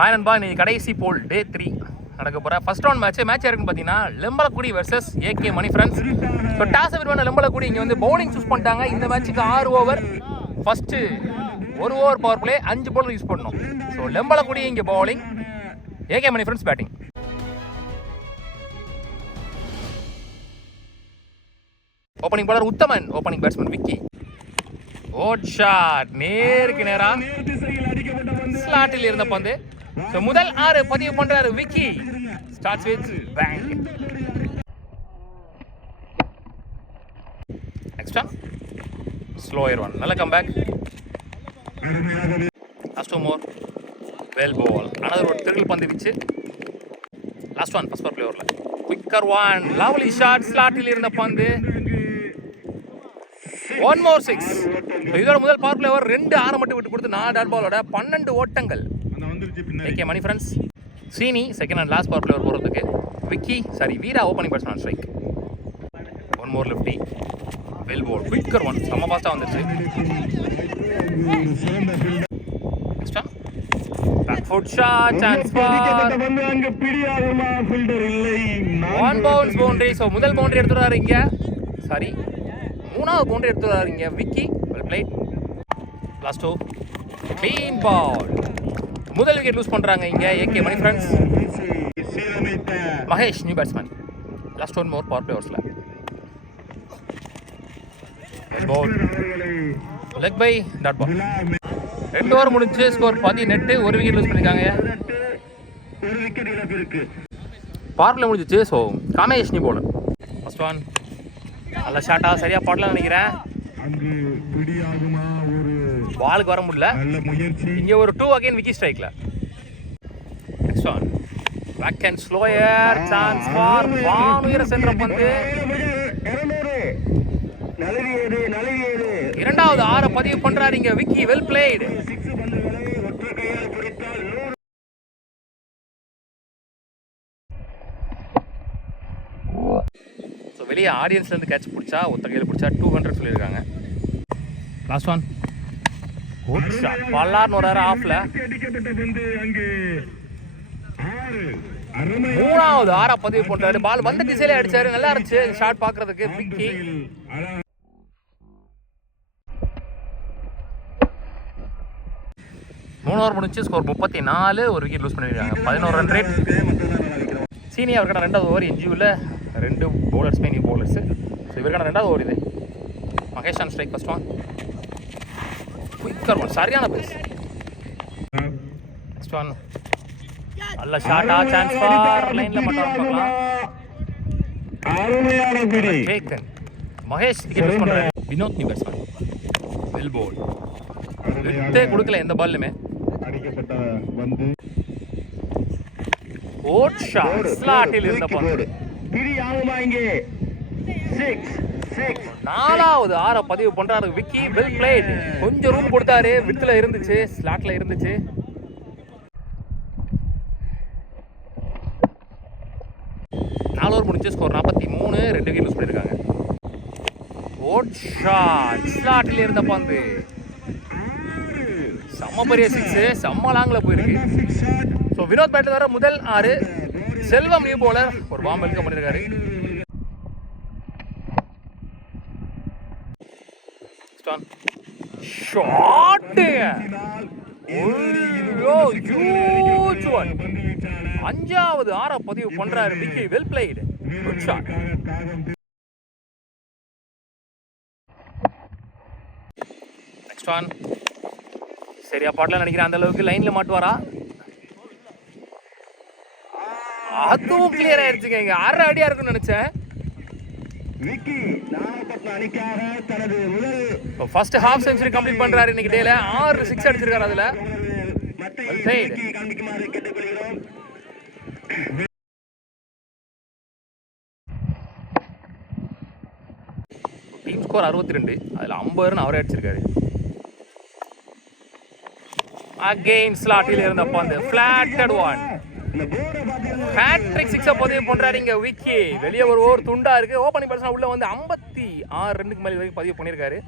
Hi நண்பா, நீ கடைசி போல் டே 3 நடக்க போகிற ஃபர்ஸ்ட் ரவுண்ட் மேட்ச் யாருக்குன்னு பார்த்தீங்கன்னா Lembalakudi versus AK Mani friends. So toss win Lembalakudi இங்கே வந்து பவுலிங் சூஸ் பண்ணிட்டாங்க. இந்த மேட்ச்சுக்கு 6 over, first 1 over power play 5 bowler use பண்ணணும். ஸோ லெம்பலக்குடி இங்கே bowling, AK Mani friends batting. Opening bowler Uthaman, opening batsman Vicky. ஓட் ஷாட் நேருக்கு நேரா ஸ்லாட்டில் இருந்த பந்து. ஸோ முதல் 6 பதிவு பண்றாரு Vicky. Starts with bang. Next one slower one, நல்ல comeback. Last more well ball, another ஒரு திருள் பந்து வீச்சு. லாஸ்ட் ஒன் ஃபர்ஸ்ட் பிளே ஓவரில் குயிக்கர் ஒன், லவ்லி ஷாட், ஸ்லாட்டில் இருந்த பந்து. 1 more 6. இதோட முதல் பவர் பிளே ஓவர் 2 6 மட்டும் விட்டு கொடுத்து 4 டாட் பாலோட 12 ஓட்டங்கள். AK Mani friends. Seeni second and last power play over போகிறதுக்கு. Vicky Veera opening batsman strike. 1 more lefty, well ball, quicker one, செம்ம ஃபாஸ்ட்டாக வந்துருச்சு. Next back foot shot, chance for one bounce boundary. So முதல் பவுண்டரி எடுத்துறாரு இங்கே, மூணாவது பவுண்டரி எடுத்துறாரு இங்கே Vicky. Well played. Last over clean ball, முதல் விக்கெட் லூஸ் பண்றாங்க இங்க AK Mani friends. Mahesh new batsman. Last 1 more power play ஓவர்ஸ்ல ball, leg bye dot ball. 2 over முடிஞ்சு ஸ்கோர் 18, 1 விக்கெட் லூஸ் பண்ணிருக்காங்க. பவர் பிளே முடிஞ்சிச்சு. So Kamesh new bowler. First one நல்ல ஷாட்டா, சரியா பாடலாம் நினைக்கிறேன். பாலுக்கு வர முடியல. இங்க ஒரு 2 அகைன் விக்கி ஸ்ட்ரைக்ல. Next one back and slower, chance for வானுயர சென்ற பந்து. இரண்டாவது 6 பதிவு பண்றாரு இங்க விக்கி. Well plate. ஸோ வெளியே ஆடியன்ஸ்ல இருந்து கேட்ச் பிடிச்சா, ஒத்த கையில் பிடிச்சா 200 சொல்லியிருக்காங்க. லாஸ்ட் ஒன் குட் ஷாட், பல்லார்னு ஒரு ஆஃப்ல. மூணாவது 6 பதிவு பண்றாரு. பால் வந்த திசையில அடிச்சாரு, நல்லா இருந்துச்சு ஷாட் பாக்குறதுக்கு விக்கி. மூணு ஓவர் முடிச்சு ஸ்கோர் 34, 1 விக்கெட் லூஸ் பண்ணிருக்காங்க. 11 ரன் ரேட். சீனி அவருக்கான 2வது ஓவர் என்ஜியூல 2 பவுலர்ஸ்மே நியூ பவுலர்ஸ். ஸோ இவருக்கான 2வது ஓவர் இது. Mahesh on strike. First one quicker one, சரியான பேஸ். நெக்ஸ்ட் ஒன் நல்ல ஷாட்டா, சான்ஸ் ஃபார் லைன்ல மட்டும் பார்க்கலாம். டேக்கன். மகேஷ் விக்கெட் லூஸ் பண்றாரு. Vinod new batsman. Well ball, விட்டே கொடுக்கல எந்த பால்லுமே. அடிக்கப்பட்ட பந்து ஓட் ஷாட், ஸ்லாட்டில் இருந்த பந்து. பிரியாகுமா இங்கே 6. 4வது 6 பதிவு பண்றாரு விக்கி. Well played. கொஞ்சம் ரூம் கொடுத்தாரு, விட்ல இருந்துச்சு, ஸ்லாட்ல இருந்துச்சு. நாலு ஓவர் முடிஞ்சு ஸ்கோர் 43, 2 விக்கெட் லூஸ் பண்ணிருக்காங்க. ஓட் ஷாட், ஸ்லாட்டில் இருந்த பந்து. செம்ம பெரிய 6, செம்ம லாங்ல போயிருக்கு. ஸோ வினோத் பேட் வர முதல் 6. செல்வம் நியூ பவுலர், ஒரு வார்ம் வெல்கம் பண்ணிருக்காரு. ஷாட், அஞ்சாவது 6 பதிவு பண்றாரு Vicky. Well played. Good shot. Next one சரியா பாடல நினைக்கிறேன். அந்த அளவுக்கு லைன்ல மாட்டுவாரா? அதுவும் கிளியர் ஆயிருச்சுங்க. இங்க 6 அடியா இருக்குன்னு நினைச்சேன். ஃபர்ஸ்ட் ஹாஃப் செஞ்சுரி கம்ப்ளீட் பண்றாரு இன்னைக்கு டேல. 6 6 அடிச்சிருக்காரு. அதுல டீம் ஸ்கோர் 62, அதுல 50 ரன் அவரே அடிச்சிருக்காரு. அகைன் ஸ்லாட்டில் இருந்த பந்து, ஃபிளாட்டட் ஒன். ஹேட்ரிக் 6 பதிவு பண்றாரு இங்க விக்கி. வெளியே ஒரு ஓவர் துண்டா இருக்கு. ஓப்பனிங் பேட்ஸ்மேன் உள்ள வந்து 56 ரன்னுக்கு மேல வரைக்கும் பதிவு பண்ணிருக்காரு.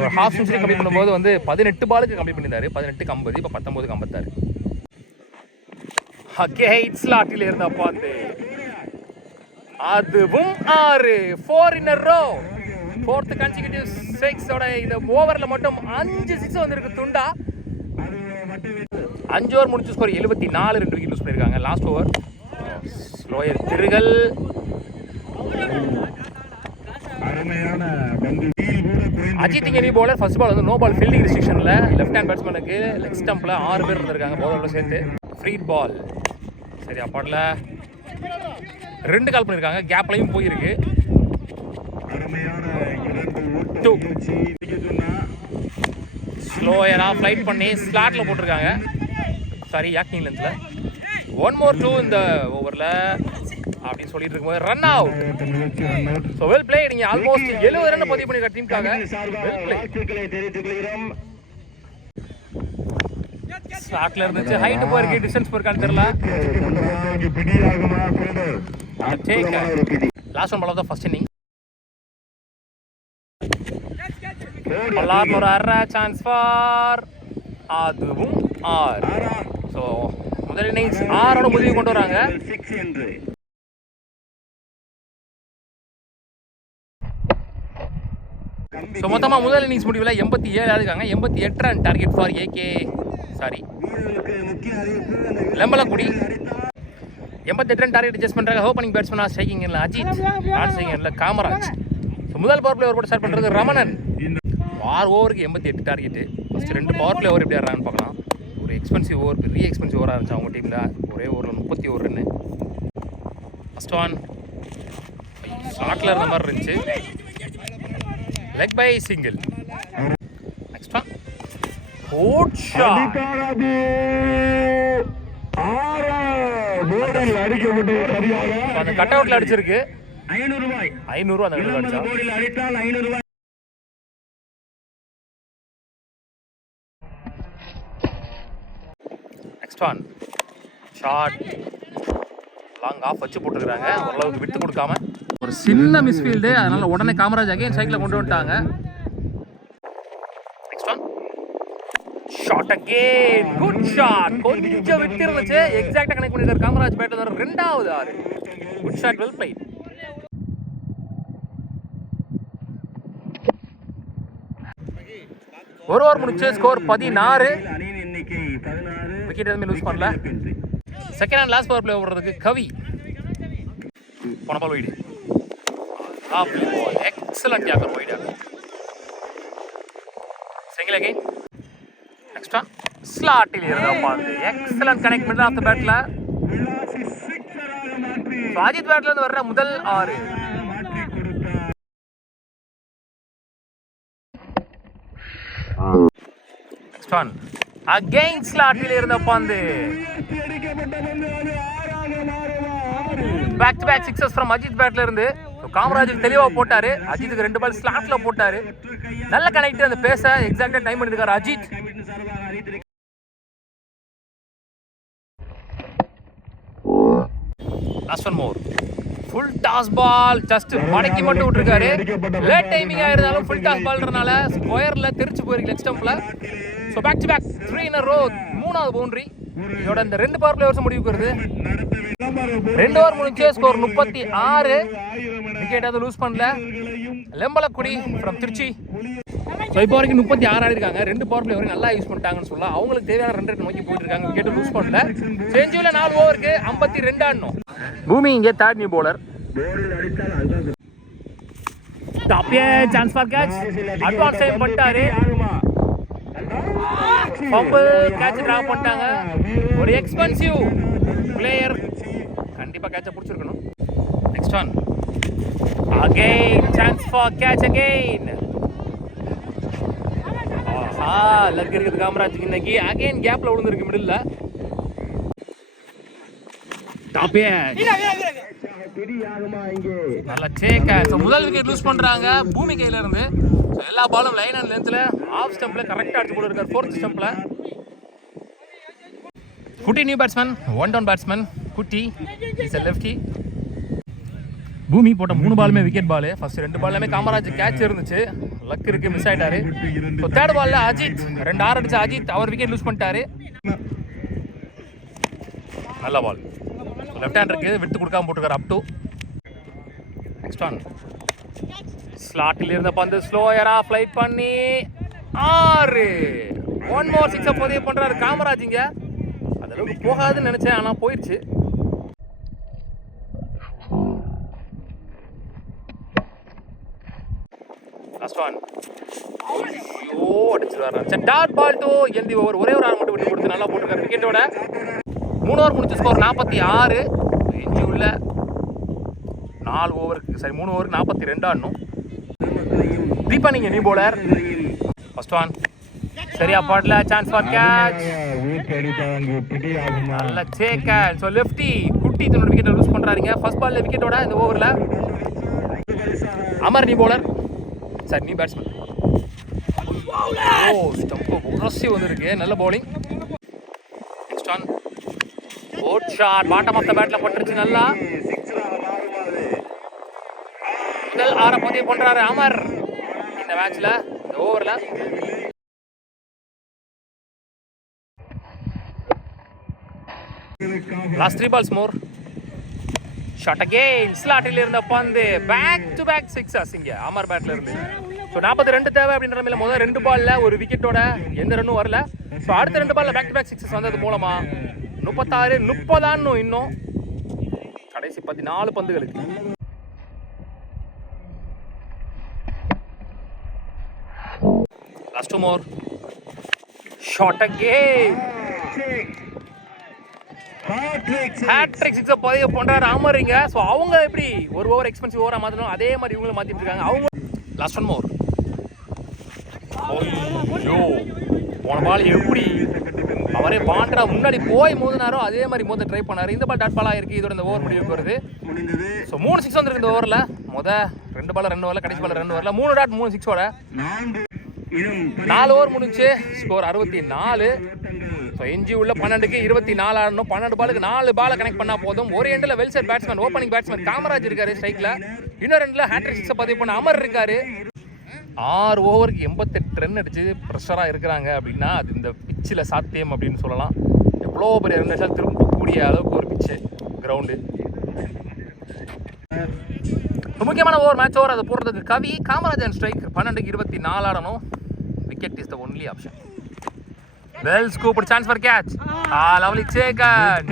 ஒரு ஹாஃப் செஞ்சுரி கம்ப்ளீட் பண்ணும்போது வந்து 18 பாலுக்கு கம்ப்ளீட் பண்ணிருந்தாரு. 18க்கு 50, இப்போ 19க்கு 56. அகெயின் ஸ்லாட்டில் இருந்த பந்து, அதுவும் 6. 4 in a row. 4th consecutive 6 ஓட இந்த ஓவர்ல மட்டும் 5 6 வந்திருக்கு துண்டா. 5 ஓவர் முடிஞ்ச ஸ்கோர் 74. 2 விக்கெட் லூஸ் பண்ணிருக்காங்க. லாஸ்ட் ஓவர் ஸ்லோயர் திருகல். அஜித் இங்கே பவுலர். ஃபர்ஸ்ட் பால் வந்து நோ பால் ஃபீல்டிங் ரெஸ்ட்ரிக்ஷன்ல லெஃப்ட் ஹேண்ட் பேட்ஸ்மேனுக்கு லெக் ஸ்டம்ப்ல 6 பேர் இருந்திருக்காங்க பவுலரோட சேர்த்து. ஃப்ரீ பால் சரி அப்பாட்ல 2 கால் பண்ணிருக்காங்க. கேப்லையும் போயிருக்கு. ஸ்லோயரா ஃப்ளைட் பண்ணி ஸ்லாட்ல போட்டிருக்காங்க. சாரி யாக்கிங் லென்த்ல. 1 more 2 இந்த ஓவர்ல அப்படின்னு சொல்லிட்டு இருக்கும்போது run out. So well play. நீங்க ஆல்மோஸ்ட் 70 ரன் பதிவு பண்ணிருக்க டீமுக்காக. ஸ்லாட்ல இருந்துச்சு. ஹைட் போயிருக்கு, டிஸ்டன்ஸ் போயிருக்கான்னு தெரியல. Last one ball of the first inning. பல்லார் ஒரு அரை சான்ஸ் ஃபார், அதுவும் 6. ஸோ முதல் இன்னிங்ஸ் 6ஓட முடிவு கொண்டு வராங்க. ஸோ மொத்தமாக முதல் இன்னிங்ஸ் முடிவில் 87 இருக்காங்க. 88 run target for Lembalakudi. 88 run target adjust பண்ணுறாங்க. ஓப்பனிங் பேட்ஸ்மேனாக ஸ்ட்ரைக்கிங் இல்லை அஜித், நான் ஸ்ட்ரைக்கிங் இல்லை காமராஜ். ஸோ முதல் பவர் பிளே ஓவர் போட்டு ஸ்டார்ட் பண்ணுறது ரமணன். 6 ஓவருக்கு 88 target. First 2 power play over எப்படி ஆடுறான்னு பார்க்கலாம். ஒரு எக்ஸ்பென்சிவ் ஓவர், பெரிய எக்ஸ்பென்சிவ் ஓவராக இருந்துச்சு அவங்க டீமில். ஒரே ஓவரில் 31 ரன்னு. ஃபஸ்ட் ஒன் ஷார்ட்டில் இருந்த மாதிரி இருந்துச்சு. Leg bye single. Next one hot shot. அந்த கட் அவுட்ல அடிச்சிருக்கு. 500 ரூபாய் அந்த அடிச்சா. Next one shot long off வச்சு போட்டுருக்காங்க. ஓரளவுக்கு விட்டு கொடுக்காம ஒரு சின்ன மிஸ்ஃபீல்டு. அதனால உடனே காமராஜ் அகைன் சைக்கிள் கொண்டு வந்துட்டாங்க. Next one shot again. Good shot. கொஞ்சம் விட்டு இருந்துச்சு. எக்ஸாக்ட்டா கனெக்ட் பண்ணிருக்காரு காமராஜ். பேட் வர 2வது 6. Good shot, well played. ஒரு ஓவர் முடிச்சு ஸ்கோர் 16. விக்கெட் எதுவுமே லூஸ் பண்ணல. Second and last power play ஓடுறதுக்கு கவி. போன ball wide. Excellent yorker wide. Single again. Next one ஸ்லாட்டில் இருந்தா பாருங்க. எக்ஸலண்ட் கனெக்ட்மெண்ட் ஆஃப் தி பேட்ல. அஜித் பேட்ல இருந்து வர்ற முதல் 6. நெக்ஸ்ட் ஒன் அகைன் ஸ்லாட்டில் இருந்த பந்து. Back to back sixes from Ajith பேட்ல இருந்து. காமராஜுக்கு தெளிவா போட்டாரு. அஜித்துக்கு 2 பால் ஸ்லாட்ல போட்டாரு. நல்ல கனெக்ட். அந்த பேச எக்ஸாக்ட்டா டைம் பண்ணிருக்காரு Ajith. Last one more. Full toss ball just மடக்கி மட்டும் விட்டுருக்காரு. லேட் டைமிங் ஆயிருந்தாலும் ஃபுல் டாஸ் பால்ன்றனால ஸ்கொயர்ல தெரிச்சு போயிருக்கு லெக் ஸ்டம்ப்ல. So back to back 3 in a row. 3வது பவுண்டரி. இதோட இந்த 2 பவர் பிளேயர்ஸ் முடிவுக்கு வருது. 2 ஓவர் முடிஞ்சு ஸ்கோர் 36. விக்கெட் அது லூஸ் பண்ணல. லெம்பலக்குடி ஃப்ரம் திருச்சி. ஸோ இப்போ வரைக்கும் 36 ஆடிருக்காங்க. 2 பவர் பிளே வரைக்கும் நல்லா யூஸ் பண்ணிட்டாங்கன்னு சொல்லலாம். அவங்களுக்கு தேவையான ரன் ரேட் நோக்கி போயிட்டு இருக்காங்க. விக்கெட் லூஸ் பண்ணல. செஞ்சுல 4 ஓவருக்கு 52 ஆடணும். பூமி இங்கே தேர்ட் நியூ பவுலர். டாப்பியே chance for catch. Advance time பண்ணிட்டாரு. ஃபம்பிள் கேட்ச் டிராப் பண்ணிட்டாங்க. ஒரு எக்ஸ்பென்சிவ் பிளேயர். கண்டிப்பா கேட்ச பிடிச்சிருக்கணும். Next one again chance for catch again. Luck இருக்குது காமராஜுக்கு இன்னைக்கு. அகைன் கேப்ல விழுந்திருக்கு மிடில்ல. டாப்பியே நல்ல டேக். முதல் விக்கெட் லூஸ் பண்றாங்க பூமி கையில இருந்து. எல்லா பாலும் லைன் அண்ட் லென்த்ல ஆஃப் ஸ்டம்ப்ல கரெக்டா அடிச்சு போட்டுருக்காரு. 4th ஸ்டம்ப்ல குட்டி நியூ பேட்ஸ்மேன். 1 down பேட்ஸ்மேன் குட்டி. Is a lefty. பூமி போட்ட 3 பாலுமே விக்கெட் பால். ஃபர்ஸ்ட் 2 பால்லுமே காமராஜ் கேட்ச் இருந்துச்சு. லக் இருக்கு, மிஸ் ஆயிட்டாரு. ஸோ தேர்ட் பால்ல அஜித் 2 6 அடிச்சு அஜித் அவர் விக்கெட் லூஸ் பண்ணிட்டாரு. நல்ல பால். லெஃப்ட் ஹேண்டருக்கு விட்டு கொடுக்காம போட்டுருக்காரு அப் டு. நெக்ஸ்ட் ஒன் ஸ்லாட்டில் இருந்த பந்து ஸ்லோயரா ஃப்ளைட் பண்ணி 6. 1 more 6 பதிவு பண்றாரு காமராஜ். இங்க அந்த அளவுக்கு போகாதுன்னு நினைச்சேன், ஆனா போயிடுச்சு. Last one. ஐயோ அடிச்சிருவாரு. Dot ball to end the over. ஒரே ஒரு ஆள் மட்டும் விட்டு கொடுத்து நல்லா போட்டுருக்காரு விக்கெட்டோட. 3 ஓவர் முடிச்சு ஸ்கோர் 46. எஞ்சி உள்ள 4 ஓவருக்கு 3 ஓவருக்கு 42 ஆடணும். தீபா நீங்க நியூ பவுலர். ஃபர்ஸ்ட் ஒன் சரியா பாடல. Chance for catch. நல்ல சேக். ஸோ லெஃப்டி குட்டி தன்னோட விக்கெட்டை லூஸ் பண்றாருங்க ஃபர்ஸ்ட் பால்ல விக்கெட்டோட இந்த ஓவரில். Amar new bowler, sir new batsman. Oh stump உரசி வந்திருக்கு. நல்ல bowling. Next one good shot. Bottom of the பேட்ல பட்டுருச்சு நல்லா. முதல் 6 பதிவு பண்றாரு அமர் இந்த மேட்ச்ல இந்த ஓவர்ல. Last 3 balls more. Shot again. ஸ்லாட்டில் இருந்த பந்து பேக் டு பேக் சிக்ஸஸ் இங்க அமர் பேட்ல இருந்து. ஸோ 42 தேவை அப்படின்ற மேல முதல் 2 பால்ல ஒரு விக்கெட்டோட எந்த ரன்னும் வரல. ஸோ அடுத்த 2 பால்ல பேக் டு பேக் சிக்ஸஸ் வந்தது மூலமா 36 30 இன்னும் கடைசி 14 பந்துகளுக்கு. Last 2 more. Shot again. Hat-trick six பதிவு பண்றாரு அமரிங்க. சோ அவங்க எப்படி ஒரு ஓவர் எக்ஸ்பென்சிவ் ஓவரா மாத்தணும் அதே மாதிரி இவங்க மாத்திட்டு இருக்காங்க. அவங்க லாஸ்ட் ஒன் மோர். ஐயோ போன பால் எப்படி அவரே பாண்டரா முன்னாடி போய் மோதினாரோ அதே மாதிரி மோத ட்ரை பண்ணாரு. இந்த பால் டாட் பாலா இருக்கு. இதோட இந்த ஓவர் முடிவுக்கு வருது. ஸோ 3 6 வந்திருக்கு இந்த ஓவரில். 2 பால் 2 வரல, கடைசி பால் 2 வரல. 3 டாட் 3 6ஓட 4 ஓவர் முடிஞ்சு ஸ்கோர் 64. ஸோ எஞ்சி உள்ள 12க்கு 24 ஆடணும். 12 பாலுக்கு 4 பாலை கனெக்ட் பண்ணா போதும். ஒரு எண்டில் well set batsman opening batsman Kamaraj இருக்காரு ஸ்ட்ரைக்ல. இன்னொரு எண்டில் ஹேட்ரிக் சிக்ஸை பதிவு பண்ண அமர் இருக்காரு. 6 ஓவருக்கு 88 ரன் அடிச்சு ப்ரெஷராக இருக்கிறாங்க அப்படின்னா அது இந்த பிச்சில் சாத்தியம் அப்படின்னு சொல்லலாம். எவ்வளோ பெரிய ரன் அடிச்சாலும் திரும்பக்கூடிய அளவுக்கு ஒரு பிச்சு கிரவுண்டு. முக்கியமான ஓவர் மேட்ச் ஓவர் அதை போடுறதுக்கு கவி காமராஜன் ஸ்ட்ரைக். 12க்கு 24 ஆடணும். Wicket is the only option. Well scooped chance for catch. Lovely Sekan.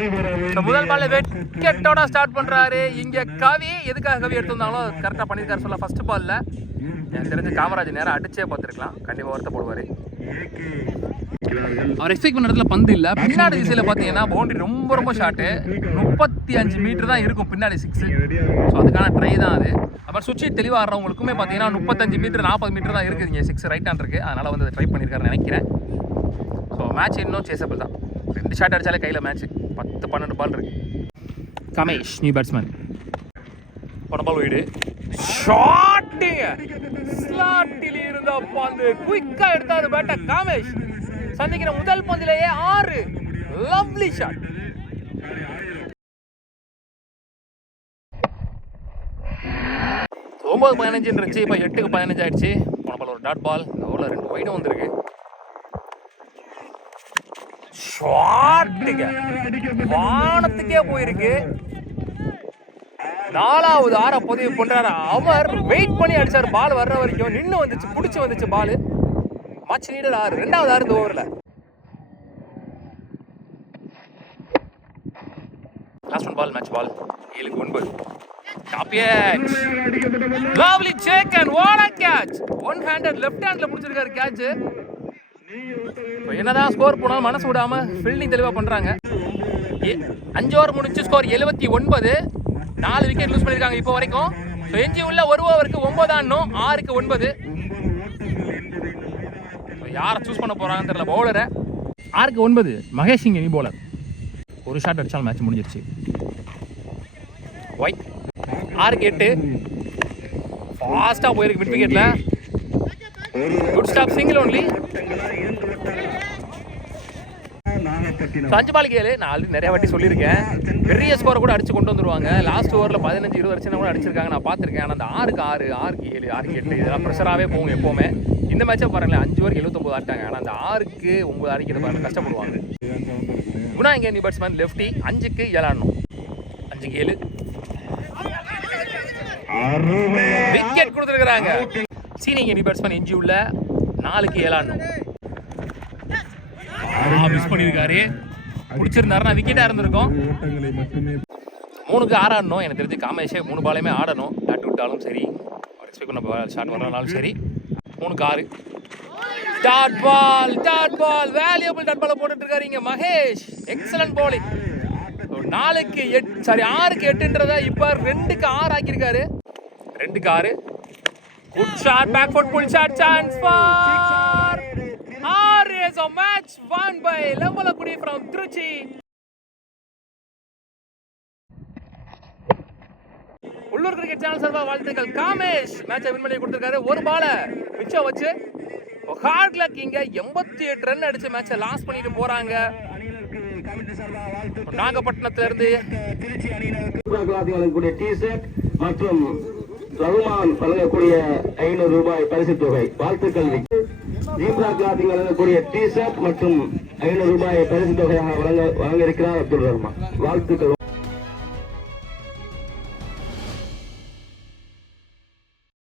முதல் பால்ல விக்கெட்டோட ஸ்டார்ட் பண்றாரு இங்க கவி. எதுக்காக கவி எடுத்திருந்தாங்களோ கரெக்டாக பண்ணியிருக்காரு சொல்ல. ஃபர்ஸ்ட் பால்ல எனக்கு தெரிஞ்ச காமராஜ் நேரம் அடிச்சே பார்த்துருக்கலாம். கண்டிப்பாக வருத்தப்படுவார். அவர் எக்ஸ்பெக்ட் பண்ண இடத்துல பந்து இல்லை. பின்னாடி திசையில் பார்த்தீங்கன்னா பவுண்டரி ரொம்ப ஷார்ட்டு. 35 மீட்டர் தான் இருக்கும் பின்னாடி 6. ஸோ அதுக்கான ட்ரை தான் அது. அப்புறம் சுவிட்ச் தெளிவாக ஆடுறவங்களுக்குமே பார்த்தீங்கன்னா 35 மீட்டர் 40 மீட்டர் தான் இருக்குது இங்கே 6 ரைட் ஹேண்ட் இருக்குது. அதனால் வந்து அதை ட்ரை பண்ணியிருக்காருன்னு நினைக்கிறேன். ஸோ மேட்ச் இன்னும் சேசபிள் தான். 2 ஷாட் அடித்தாலே கையில் மேட்ச். 10-12 பால் இருக்குது. Kamesh new batsman. பால் வீடு ஷாட்டிங்க. ஸ்லாட்டில் இருந்த பந்து குயிக்காக எடுத்தாரு பேட்டை காமேஷ். சந்திக்கிற முதல் பந்திலேயே 6. Lovely shot. So 9-15 இருந்துச்சு. இப்போ 8க்கு 15 ஆயிடுச்சு. போன பால் ஒரு டாட் பால். இந்த ஓவரில் 2 வைடும் வந்திருக்கு. ஷாட்டுங்க வானத்துக்கே போயிருக்கு. 4வது 6 பதிவு பண்றாரு அமர். வெயிட் பண்ணி அடிச்சாரு. பால் வர்ற வரைக்கும் நின்று வந்துச்சு, பிடிச்சி வந்துச்சு பால். Much needed 6. 2வது 6 இந்த ஓவரில். Last one ball match ball. 7க்கு 9. Top edge. லவ்லி சேக்கன். What a catch. One handed left ஹேண்ட்ல பிடிச்சிருக்காரு கேட்ச். என்னதான் ஸ்கோர் போனாலும் மனசு விடாம ஃபீல்டிங் தெளிவாக பண்றாங்க. 5 ஓவர் முடிஞ்சு ஸ்கோர் 79. 4 விக்கெட் லூஸ் பண்ணியிருக்காங்க இப்போ வரைக்கும். ஸோ எஞ்சி உள்ள ஒரு ஓவருக்கு 9 ஆடணும். 6க்கு 9. யாரை சூஸ் பண்ண போறாங்கன்னு தெரியல பவுலரை. 6க்கு 9 மகேஷ் சிங் நியூ பவுலர். ஒரு ஷாட் அடிச்சாலும் மேட்ச் முடிஞ்சிருச்சு. ஒயிட் 6க்கு 8. ஃபாஸ்ட்டாக போயிருக்கு மிட் விக்கெட்ல. Good stop single only. 5 பாலுக்கு 7. நான் ஆல்ரெடி நிறைய வாட்டி சொல்லியிருக்கேன். பெரிய ஸ்கோரை கூட அடிச்சு கொண்டு வந்துருவாங்க. லாஸ்ட் ஓவரில் 15-20 அடிச்சுனா கூட அடிச்சிருக்காங்க. நான் பார்த்துருக்கேன். ஆனால் அந்த 6க்கு 6, 6க்கு 7, 6க்கு 8 இதெல்லாம் ப்ரெஷராகவே போகும் எப்போவுமே. இந்த மேட்சை பாருங்களேன். 5 ஓவருக்கு 79 ஆட்டாங்க. ஆனால் அந்த 6க்கு 9 அடிக்கிறது பாருங்க கஷ்டப்படுவாங்க. குணா இங்கே நியூ பேட்ஸ்மேன் லெஃப்டி 5க்கு 7 ஆடணும். 5க்கு 7 விக்கெட் கொடுத்துருக்காங்க. சீனி இங்கே நியூ பேட்ஸ்மேன் எஞ்சி உள்ள 4க்கு 7 ஆடணும். மிஸ் பண்ணியிருக்காரு. பிடிச்சிருந்தாருன்னா விக்கெட்டாக இருந்திருக்கும். 3க்கு 6 ஆடணும். எனக்கு தெரிஞ்சு காமேஷே 3 பாலையுமே ஆடணும். பேட் விட்டாலும் சரி, எக்ஸ்பெக்ட் பண்ண ஷாட் வரனாலும் சரி. 3க்கு 6 dot ball valuable dot ball போட்டுட்டு இருக்காரு இங்க மகேஷ். Excellent bowling. 4க்கு 8 சாரி 6க்கு 8ன்றத இப்ப 2க்கு 6 ஆக்கியிருக்காரு. 2க்கு 6 good shot, back foot pull shot, chance for RS. A match won by Lembalakudi from Trichy. உள்ளூர் கிரிக்கெட் சேனல் சார்பா வாழ்த்துக்கள். காமேஷ் மேட்சை வின் பண்ணி கொடுத்திருக்காரு. ஒரு பால மிச்சம் வச்சு ஹார்ட் லக் இங்க 88 ரன் அடிச்சு மேட்சை லாஸ் பண்ணிட்டு போறாங்க. நாகப்பட்டினத்துல இருந்து டி-ஷர்ட் மற்றும் ரகுமான் வழங்கக்கூடிய 500 ரூபாய் பரிசு தொகை. வாழ்த்துக்கள். ஜீப்ரா கிளாத்திங் வழங்கக்கூடிய டி-ஷர்ட் மற்றும் 500 ரூபாய் பரிசு தொகையாக வழங்க இருக்கிறார் அப்துல் ரஹ்மான். வாழ்த்துக்கள்.